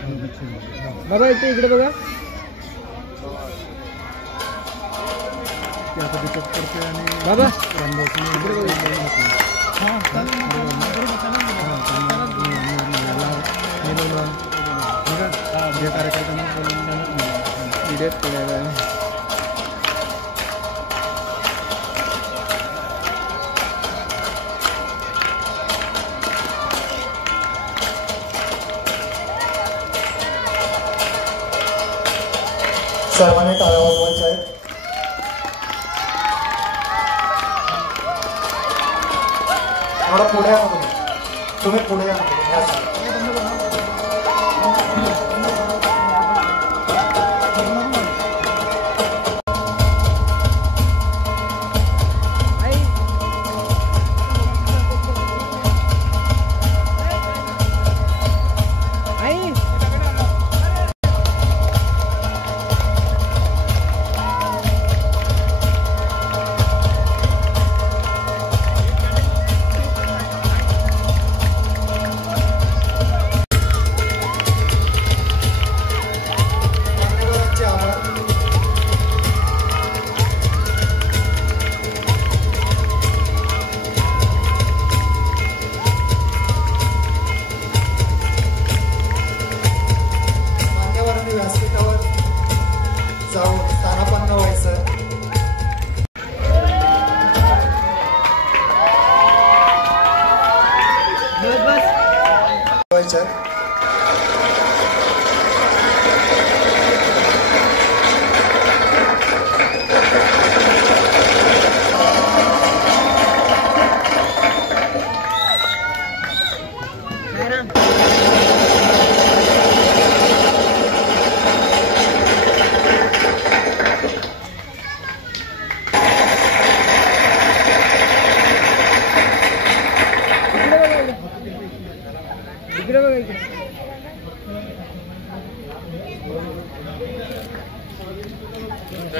बाबा इकडे बघा. बाबा कार्यकर्त्यांना सर्वांनी टाळ्या वाजवायच्या आहेत. थोडं पुढे या तुम्ही पुढे या.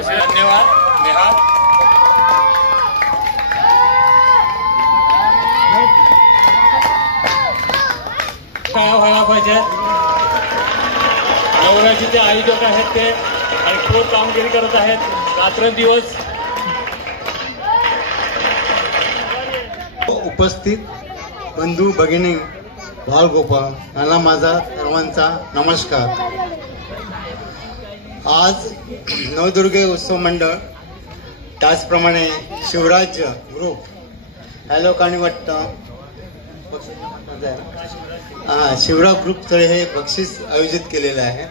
धन्यवाद. निहाल काय व्हायला पाहिजे. नवऱ्याचे जे आयोजक आहेत ते खूप कामगिरी करत आहेत रात्रंदिवस. उपस्थित बंधू भगिनी बाळगोपाळ यांना माझा सर्वांचा नमस्कार. आज नवदुर्गे उत्सव मंडळ त्याचप्रमाणे शिवराज्य ग्रुप ह्या लोकांनी वाटतं शिवराज ग्रुपतर्फे हे बक्षीस आयोजित केलेलं आहे.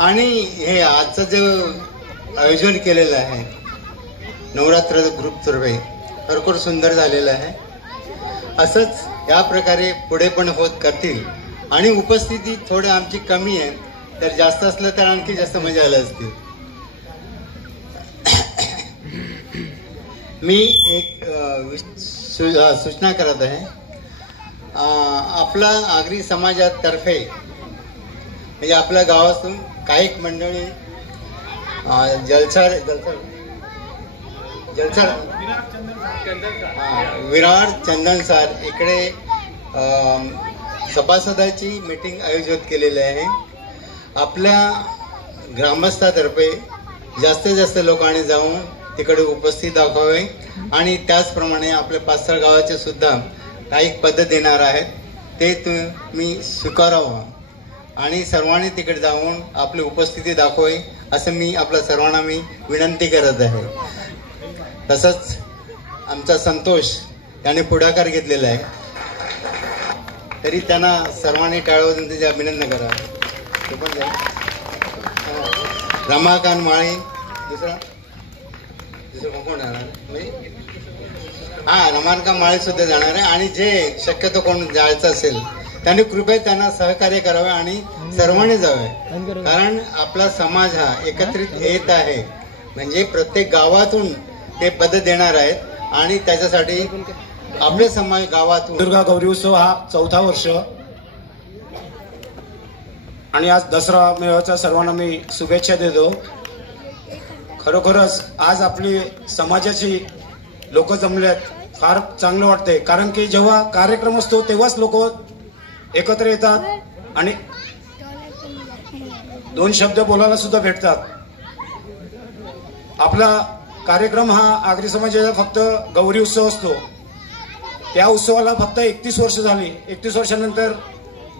आणि हे आजचं जे आयोजन केलेलं आहे नवरात्र ग्रुपतर्फे खरोखर सुंदर झालेलं आहे. असंच या प्रकारे पुढे पण होत करतील. आणि उपस्थिती थोडी आमची कमी आहे, तर जास्त असलं तर आणखी जास्त मजा आली असती. मी एक सूचना करत आहे. आपला आगरी समाजातर्फे म्हणजे आपल्या गावातून काही मंडळी विरार चंदनसार इकडे सभासदाची मीटिंग आयोजित केलेली आहे. आपल्या ग्रामस्थातर्फे जास्तीत जास्त लोकांनी जाऊन तिकडे उपस्थित दाखवावे. आणि त्याचप्रमाणे आपल्या 5-6 गावाचे सुद्धा काही पद देणार आहेत, ते तुम्ही स्वीकारावं आणि सर्वांनी तिकडे जाऊन आपली उपस्थिती दाखवावी असं मी आपल्या सर्वांना विनंती करत आहे. तसंच आमचा संतोष याने पुढाकार घेतलेला आहे, तरी त्यांना सर्वांनी टाळवून त्याचे अभिनंदन करा. ते पण रमाकांत माळी दुसरं कोण जाणार. रमाकांत माळी सुद्धा जाणार आहे. आणि जे शक्यतो कोण जायचं असेल त्यांनी कृपया त्यांना सहकार्य करावे आणि सर्वांनी जावे. कारण आपला समाज हा एकत्रित येत आहे, म्हणजे प्रत्येक गावातून ते पद देणार आहेत आणि त्याच्यासाठी आपले समाज गावातून. दुर्गा गौरी उत्सव हा 4था वर्ष आणि आज दसरा मेळाव्याच्या सर्वांना मी शुभेच्छा देतो. खरोखरच आज आपली समाजाची लोक जमल्यात, फार चांगलं वाटतंय. कारण की जेव्हा कार्यक्रम असतो तेव्हाच लोक एकत्र येतात आणि दोन शब्द बोलायला सुद्धा भेटतात. आपला कार्यक्रम हा आगरी समाजाचा फक्त गौरी उत्सव असतो. त्या उत्सवाला फक्त 31 वर्ष झाली. 31 वर्षानंतर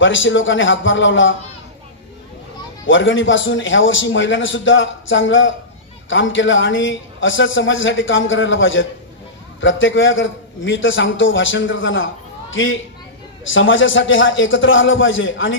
बरेचसे लोकांनी हातभार लावला. वर्गणीपासून ह्या वर्षी महिलांना सुद्धा चांगलं काम केलं आणि असंच समाजासाठी काम करायला पाहिजेत. प्रत्येक वेळा मी तर सांगतो भाषण करताना की समाजासाठी हा एकत्र आलं पाहिजे आणि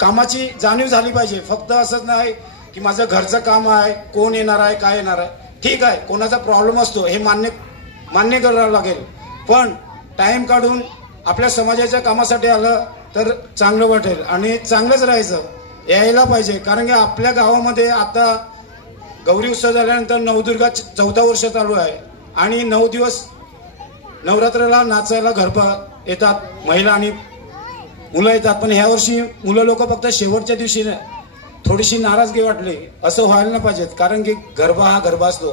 कामाची जाणीव झाली पाहिजे. फक्त असंच नाही की माझं घरचं काम आहे, कोण येणार आहे, काय येणार आहे. ठीक आहे, कोणाचा प्रॉब्लेम असतो हे मान्य करावं लागेल, पण टाइम काढून आपल्या समाजाच्या कामासाठी आलं तर चांगलं वाटेल आणि चांगलंच राहायचं, यायला पाहिजे. कारण की आपल्या गावामध्ये आता गौरी उत्सव झाल्यानंतर नवदुर्गा 14 वर्ष चालू आहे आणि 9 दिवस नवरात्राला नाचायला गरबा येतात, महिला आणि मुलं येतात. पण ह्या वर्षी मुलं लोक फक्त शेवटच्या दिवशी थोडीशी नाराजगी वाटली. असं व्हायला नाही पाहिजे, कारण की गरबा हा गरबा असतो.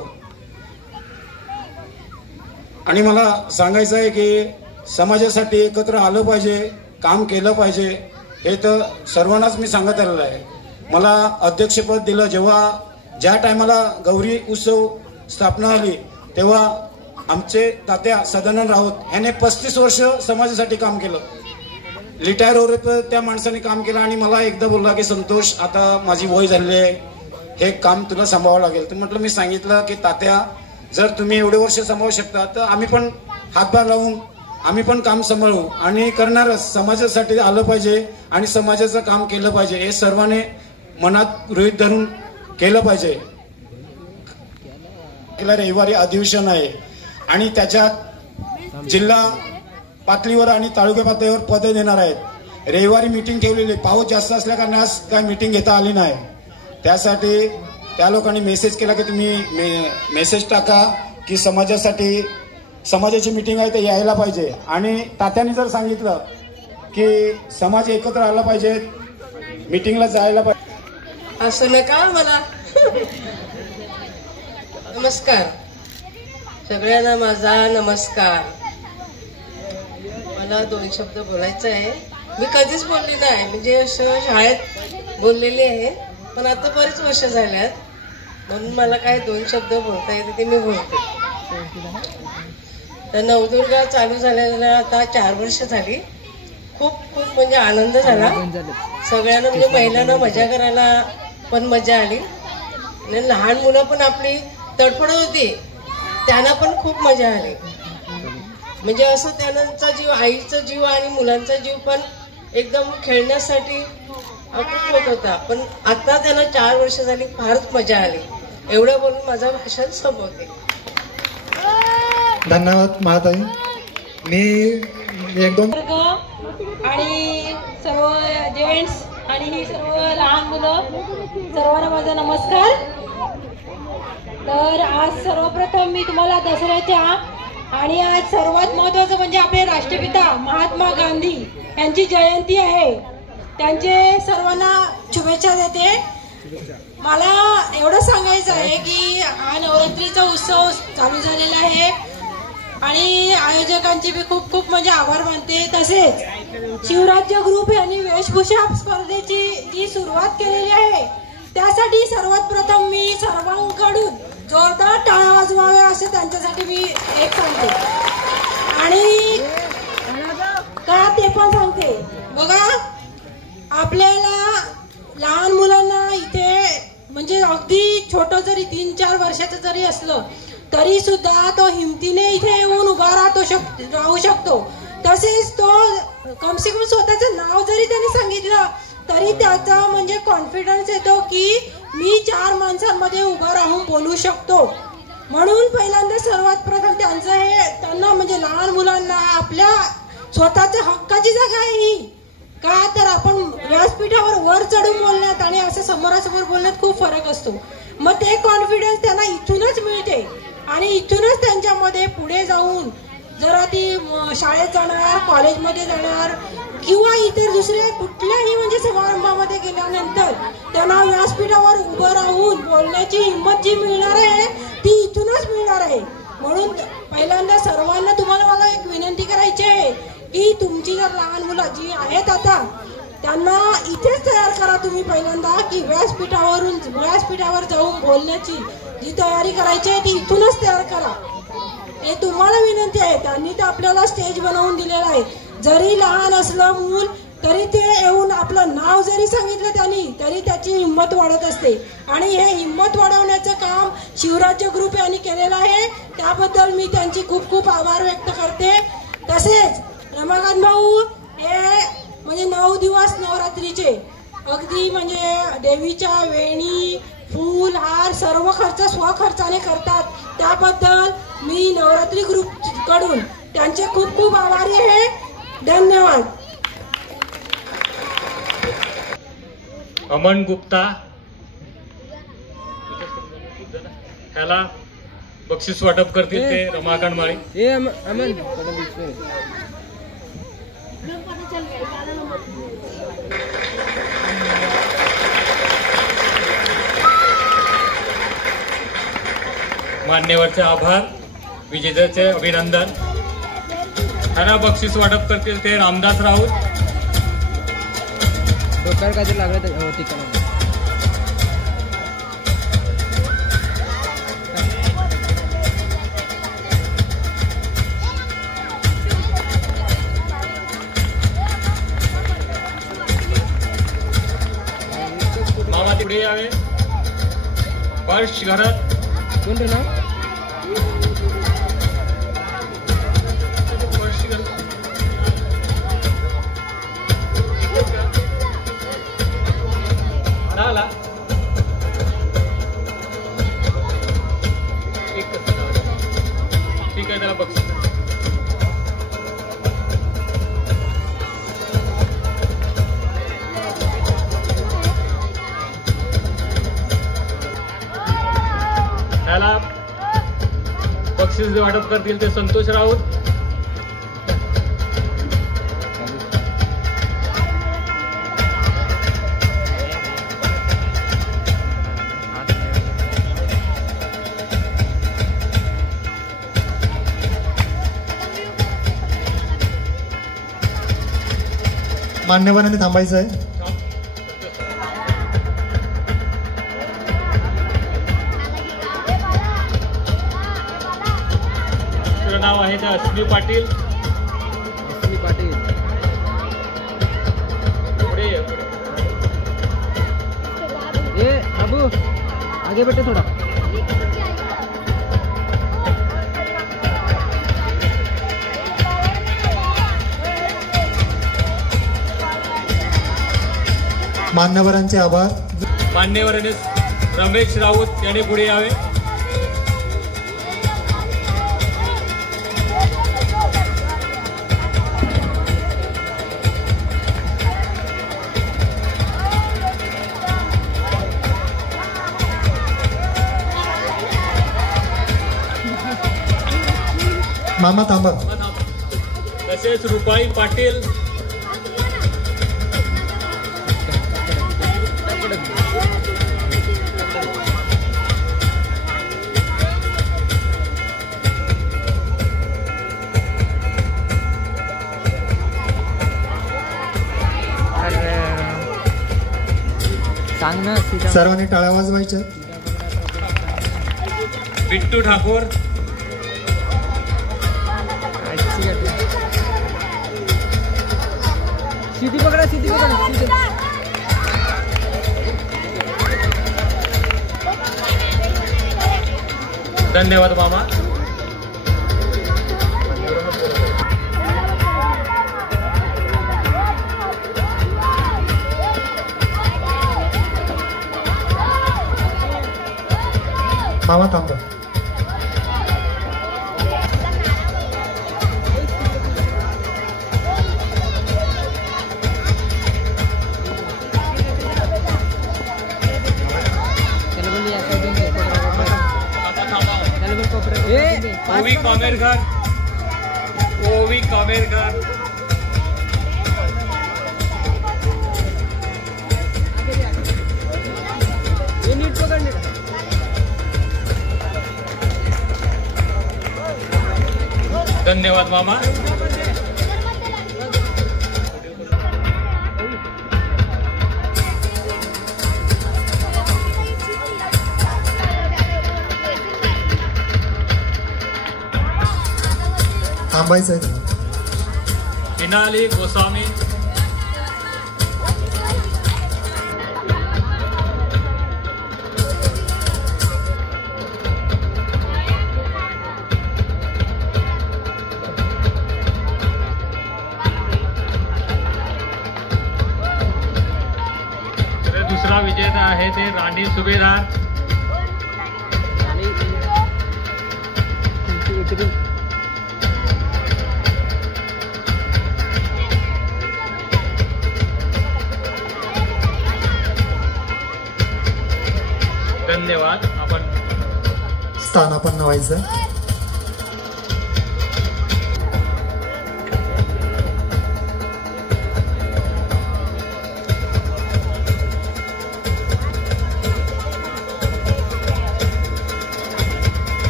आणि मला सांगायचं आहे की समाजासाठी एकत्र आलं पाहिजे, काम केलं पाहिजे. हे तर सर्वांनाच मी सांगत आलेलं आहे. मला अध्यक्षपद दिलं जेव्हा ज्या टायमाला गौरी उत्सव स्थापना झाली तेव्हा आमचे तात्या सदानंद राऊत ह्याने 35 वर्ष समाजासाठी काम केलं. रिटायर होत त्या माणसाने काम केलं आणि मला एकदा बोलला की संतोष, आता माझी वय झाली आहे, हे काम तुला सांभाळावं लागेल. तर म्हटलं, मी सांगितलं की तात्या, जर तुम्ही एवढे वर्ष सांभाळू शकता तर आम्ही पण हातभार लावून आम्ही पण काम सांभाळू आणि करणारच. समाजासाठी आलं पाहिजे आणि समाजाचं काम केलं पाहिजे, हे सर्वांनी मनात गृहीत धरून केलं पाहिजे. रविवारी अधिवेशन आहे आणि त्याच्यात जिल्हा पातळीवर आणि तालुका पातळीवर पदे देणार आहेत. रविवारी मीटिंग ठेवलेली, पाऊस जास्त असल्या कारणाने आज काय मीटिंग घेता आली नाही. त्यासाठी त्या लोकांनी मेसेज केला की तुम्ही मेसेज टाका की समाजाची मीटिंग आहे ते यायला पाहिजे. आणि तात्याने जर सांगितलं की समाज एकत्र आला पाहिजे, मीटिंगला जायला पाहिजे. असं नका मला. नमस्कार सगळ्यांना, माझा नमस्कार. मला 2 शब्द बोलायचं आहे. मी कधीच बोलली नाही, म्हणजे असं शाळेत बोललेली आहे, पण आता बरेच वर्ष झाल्यात म्हणून मला काय 2 शब्द बोलता येते ते मी बोलते. तर नवदुर्गा चालू झाल्याला आता 4 वर्ष झाली. खूप म्हणजे आनंद झाला सगळ्यांना, म्हणजे महिलांना मजा करायला पण मजा आली आणि लहान मुलं पण आपली तडफडत होती, त्यांना पण खूप मजा आली. म्हणजे असं त्यांचा जीव, आईचा जीव आणि मुलांचा जीव पण एकदम खेळण्यासाठी खूप होत होता. पण आता त्यांना 4 वर्ष झाली, फारच मजा आली. एवढं बोलून माझं भाषण संपवते. धन्यवाद महाताई. मी 1-2 आणि सर्व जेंट्स आणि ही सर्व लहान मुलं, सर्वांना माझा नमस्कार. तर आज सर्वप्रथम मी तुम्हाला दसऱ्याच्या आणि आज सर्वात महत्त्वाचं म्हणजे आपले राष्ट्रपिता महात्मा गांधी यांची जयंती आहे, त्यांचे सर्वांना शुभेच्छा देते. मला एवढं सांगायचं आहे की हा नवरात्रीचा उत्सव चालू झालेला आहे आणि आयोजकांचे मी खूप खूप म्हणजे आभार मानते. तसेच शिवराज्य ग्रुप यांनी वेशभूषा स्पर्धेची जी सुरुवात केलेली आहे त्यासाठी सर्वात प्रथम मी सर्वांकडून जोरदार टाळ्या वाजवाव्या असे त्यांच्यासाठी मी एक सांगते. आणि का ते पण सांगते. बघा, आपल्याला लहान मुलांना इथे म्हणजे अगदी छोटं जरी 3-4 वर्षाचं जरी असलं तरी सुद्धा तो हिमतीने इथे येऊन उभा राहू शकतो. तसेच तो कमसे कम स्वतःचं नाव जरी त्यांनी सांगितलं तरी त्याचा म्हणजे कॉन्फिडन्स येतो की मी 4 माणसांमध्ये उभा राहून बोलू शकतो. म्हणून पहिल्यांदा सर्वात प्रथम त्यांचं हे त्यांना म्हणजे लहान मुलांना आपल्या स्वतःच्या हक्काची जागा आहे ही. का तर आपण व्यासपीठावर वर चढून बोलण्यात आणि असं समोरासमोर बोलण्यात खूप फरक असतो. मग ते कॉन्फिडन्स त्यांना इथूनच मिळते आणि इथूनच त्यांच्यामध्ये पुढे जाऊन जरा ती शाळेत जाणार, कॉलेजमध्ये जाणार किंवा इतर दुसऱ्या कुठल्याही म्हणजे समारंभामध्ये गेल्यानंतर त्यांना व्यासपीठावर उभं राहून बोलण्याची हिंमत जी मिळणार आहे ती इथूनच मिळणार आहे. म्हणून पहिल्यांदा सर्वांना तुम्हाला मला एक विनंती करायची आहे की तुमची जर लहान मुलं जी आहेत आता त्यांना इथेच तयार करा तुम्ही पहिल्यांदा, की व्यासपीठावर जाऊन बोलण्याची जी तयारी करायची आहे ती इथूनच तयार करा. हे तुम्हाला विनंती आहे. त्यांनी तर आपल्याला स्टेज बनवून दिलेला आहे. जरी लहान असलं मूल तरी ते येऊन आपलं नाव जरी सांगितलं त्यांनी तरी त्याची हिंमत वाढत असते. आणि हे हिंमत वाढवण्याचं काम शिवराज्य ग्रुप यांनी केलेलं आहे. त्याबद्दल मी त्यांची खूप खूप आभार व्यक्त करते. तसेच रमाकांत भाऊ हे म्हणजे 9 दिवस नवरात्रीचे अगदी म्हणजे देवीच्या वेणी फूल हार सर्व खर्च स्वखर्चाने करतात. त्याबद्दल मी नवरात्री ग्रुप कडून त्यांचे खूप खूप आभारी आहे. धन्यवाद. अमन गुप्ता ह्याला बक्षीस वाटप करतील ते रमाकांत माळी. मान्यवरचे आभार, विजेत्याचे अभिनंदन. ह्याला बक्षीस वाटप करतील ते रामदास राऊत. डोक्यावर काहीतरी लागलं तर ठिकाण. मामा पुढे यावे. वर्ष घरात कोण रे ना ठीक आहे, त्याला बक्षीस. त्याला बक्षीस वाटप करतील ते संतोष राऊत. मान्यवरांनी थांबायचं आहे. तुझं नाव आहे ते अश्विनी पाटील. पुढे ये, पुढे. ए बाबू आगे बैठे थोड़ा. मान्यवरांचे आभार. मान्यवरांनी रमेश राऊत यांनी पुढे यावे. मामा थांबा. तसेच रुपाई पाटील. सांग ना. सर्वांनी टाळ्या वाजवायच्या. बिट्टू ठाकूर. सीधी पकडा, सीधी पकडा. धन्यवाद मामा. मामा थांबा. ओवी कामेरकर. ओवी कामेरकर. नीट पकडणे. धन्यवाद मामा. थांबायचं आहे. हिनाली गोस्वामी, दुसरा विजेता आहे ते राणी सुभेदार. धन्यवाद. आपण स्थानापन्न व्हायचं.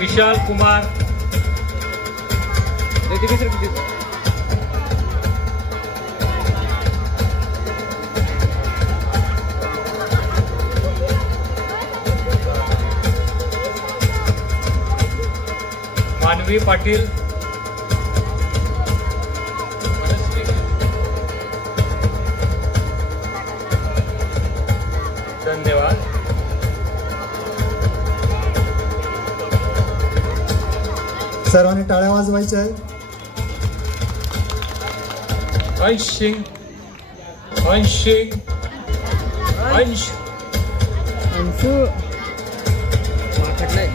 विशाल कुमार, मानवी पाटील, धन्यवाद. सर्वांनी टाळ्या वाजवायच्या आहे. अंश सिंग, अंश सिंग, अंश अंशू माकटलाय.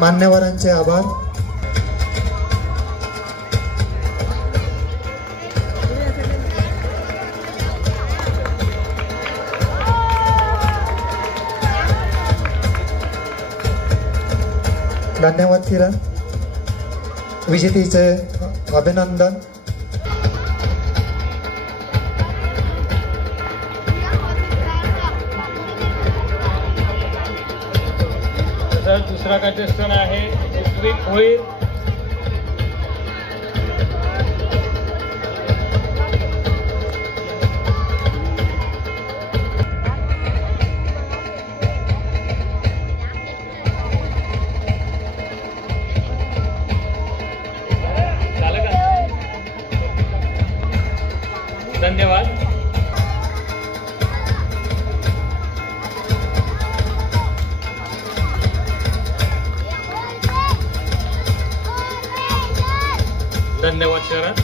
मान्यवरांचे आभार. धन्यवाद किरण. विजेतीचे अभिनंदन. तर दुसरा कंटेस्टंट आहे ऋत्विक भोईर. झालं का? धन्यवाद. धन्यवाद शरद.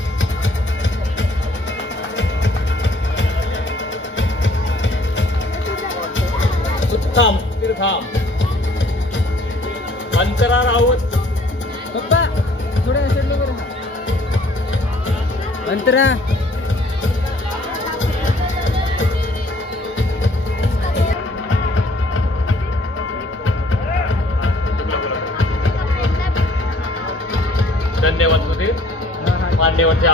उत्तम तीर्थाम, अंतरा राऊत, पप्पा थोडं असेल बरं. अंतरा धन्यवाद सुधीर. मान्यवरच्या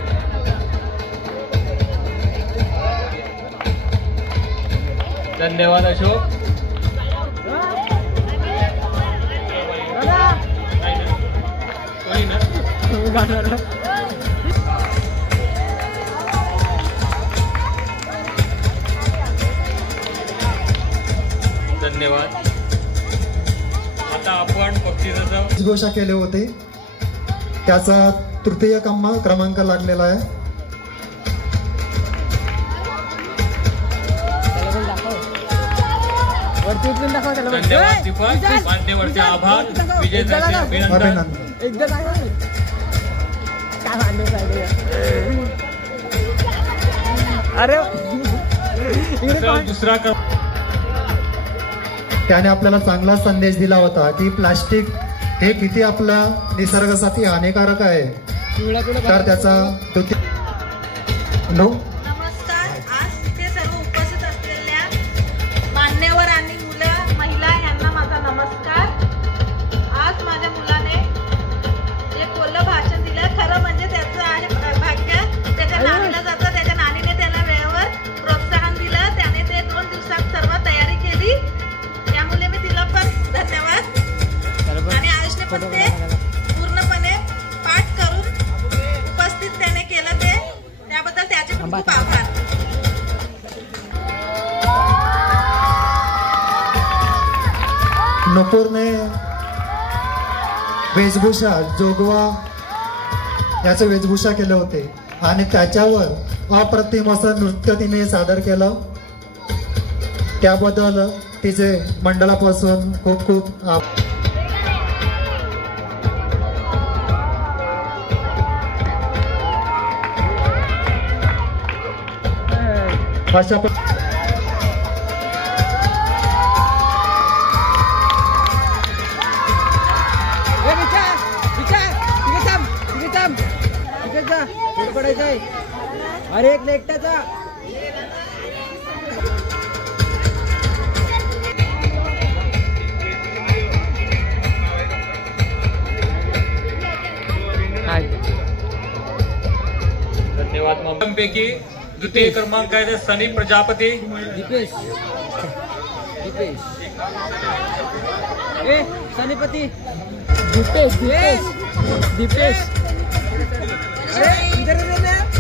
धन्यवाद अशोक. धन्यवाद. आता आपण बक्षिसाचं घोषणा केले होते, त्याचा तृतीय क्रमांक लागलेला आहे. धन्यवाद दीपक. मान्यवरचे आभार. विजेत्याचे अभिनंदन. एकदा अरे दुसरा त्याने आपल्याला चांगला संदेश दिला होता की प्लास्टिक हे किती आपल्या निसर्गासाठी हानिकारक आहे. तर त्याचा नमस्कार. आज इथे सर्व उपस्थित असलेल्या मान्यवर आणि मुलं महिला यांना माझा नमस्कार. आज माझ्या मुलाने जे कोल्ह भाषण दिलं, खरं म्हणजे त्याचं आहे भाग्य. त्याच्या नानीला जातं, त्याच्या नानीने त्याला वेळेवर प्रोत्साहन दिलं. त्याने ते 2 दिवसात सर्व तयारी केली. त्यामुळे मी तिला पण धन्यवाद. नुपूरने वेशभूषा जोगवा याचे वेशभूषा केले होते आणि त्याच्यावर अप्रतिम असं नृत्य तिने सादर केलं. त्याबद्दल तिचे मंडळापासून खूप खूप अशा अरे एक एकट्याचा धन्यवाद. पैकी द्वितीय क्रमांक आहे सनी प्रजापती. दीपेश सनीपती दीपेश अरे इधर धन्यवाद.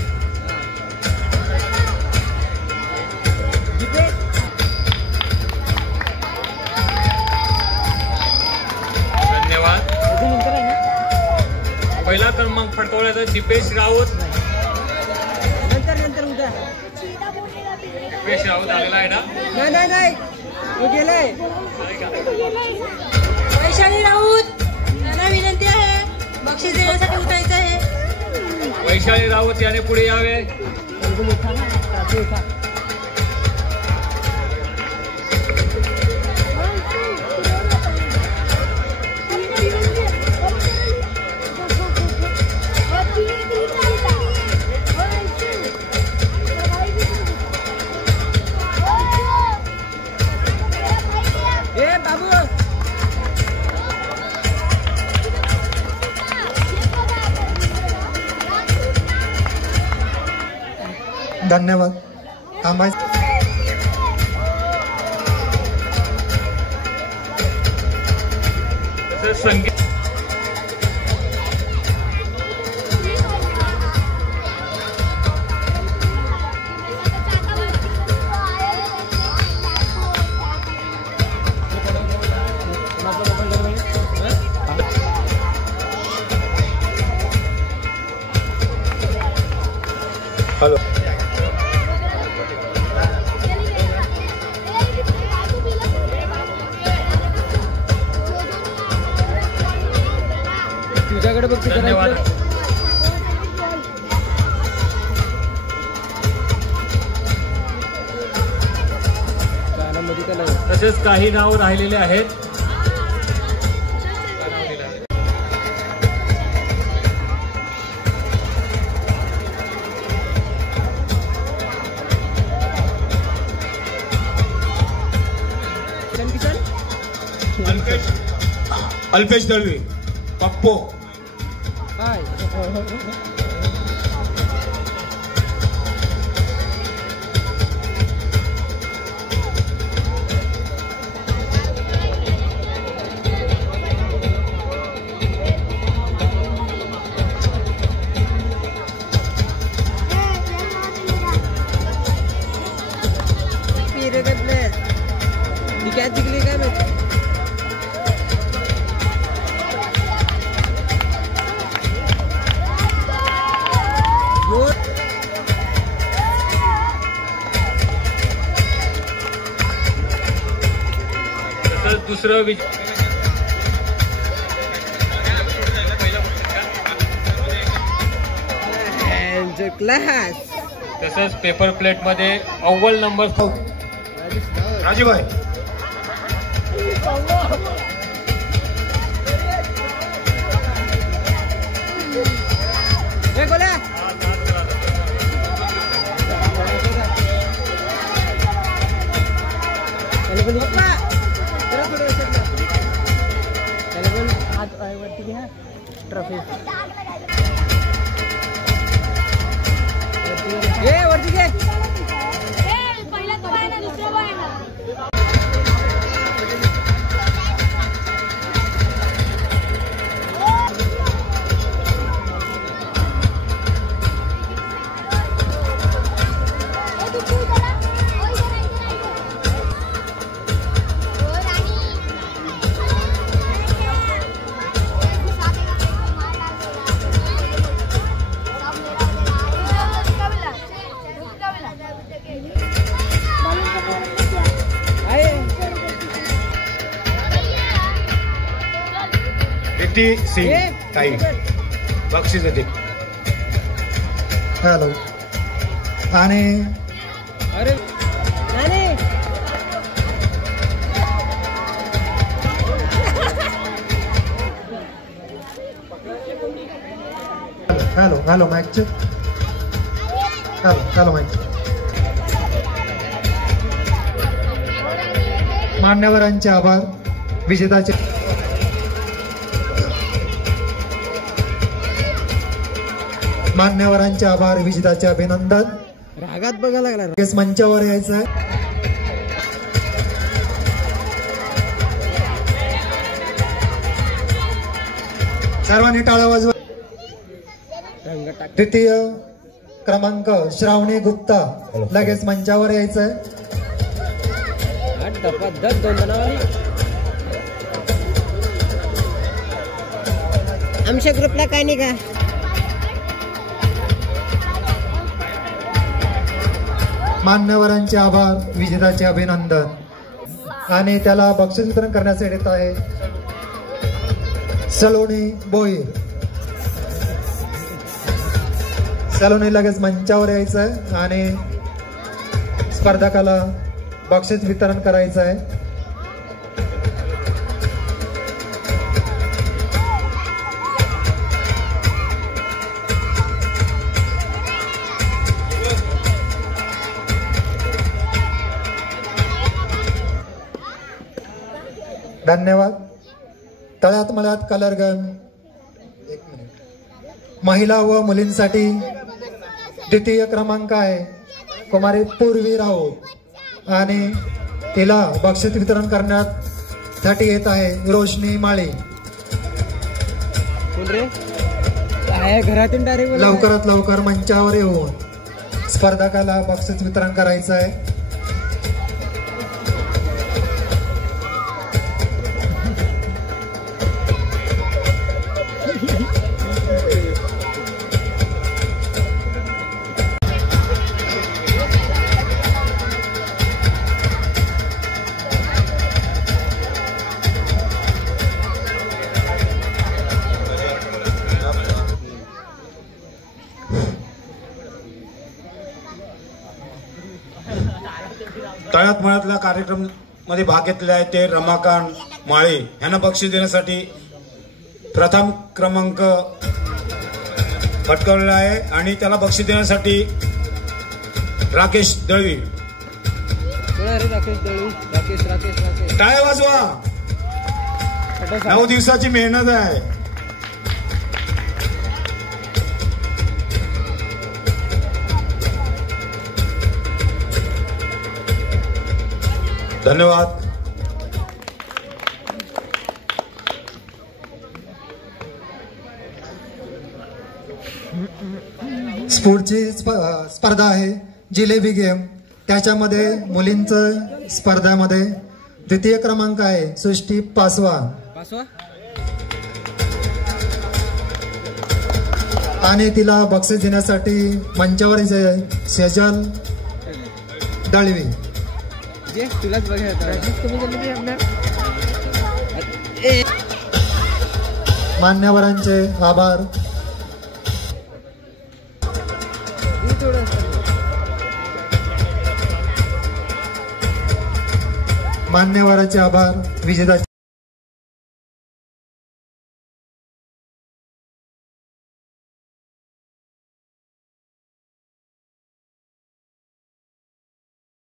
पहिला क्रमांक फटकवल्याचा दीपेश राऊत. नंतर उद्या दीपेश राऊत आलेला आहे ना? नाही तो गेलाय. वैशाली राऊत यांना विनंती आहे बक्षीस देण्यासाठी उठायचं आहे. वैशाली राऊत याने पुढे यावे. धन्यवाद. थांबायचं संगीत हॅलो तुझ्याकडे बघ. धन्यवाद. तसेच काही नाव राहिलेले आहेत. अल्पेश दळवी पप्पो. जिंकली काय माहिती. दुसरं क्लास. तसंच पेपर प्लेट मध्ये अव्वल नंबर राजीभाई. गोल्या वरती घ्या ट्रॉफी. वरती घे. श्रुती सिंग ताई बक्षीस देते. हॅलो. आणि अरे नानी hello hello mike check. Hello hello mike. मान्यवरांचे आभार. विजेताचे मान्यवरांचे आभार. विजेताचे अभिनंदन. रागात बघायला लागला. लगेच मंचावर यायचं आहे. सर्वांनी टाळ्या वाजवा. तृतीय क्रमांक श्रावणी गुप्ता लगेच मंचावर यायचंय. आमच्या ग्रुपला काय नाही का. मान्यवरांचे आभार. विजेताचे अभिनंदन. आणि त्याला बक्षीस वितरण करण्यासाठी येत आहे सलोनी बोईर. सलोनी लगेच मंचावर यायचंय आणि स्पर्धकाला बक्षीस वितरण करायचं आहे. धन्यवाद. तळ्यात मळ्यात कलर गन. एक मिनिट. महिला व मुलींसाठी द्वितीय क्रमांक आहे कुमारी पूर्वी राऊत आणि तिला बक्षीस वितरण करण्यासाठी येत आहे रोशनी माळी. घरातून डायरेक्ट लवकरात लवकर मंचावर येऊन स्पर्धकाला बक्षीस वितरण करायचं आहे. तळ्यात मळ्यातल्या कार्यक्रम मध्ये भाग घेतले आहे ते रमाकांत माळे यांना बक्षीस देण्यासाठी प्रथम क्रमांक पटकावलेला आहे आणि त्याला बक्षीस देण्यासाठी राकेश दळवी. टाळ्या वाजवा. 9 दिवसाची मेहनत आहे. धन्यवाद. स्पोर्टची स्पर्धा आहे जिलेबी गेम. त्याच्यामध्ये मुलींचं स्पर्धामध्ये द्वितीय क्रमांक आहे सृष्टी पासवान आणि तिला बक्षीस देण्यासाठी मंचावर सेजल दळवी. तुलाच मान्यवरांचे आभार. मान्यवरांचे आभार. विजेता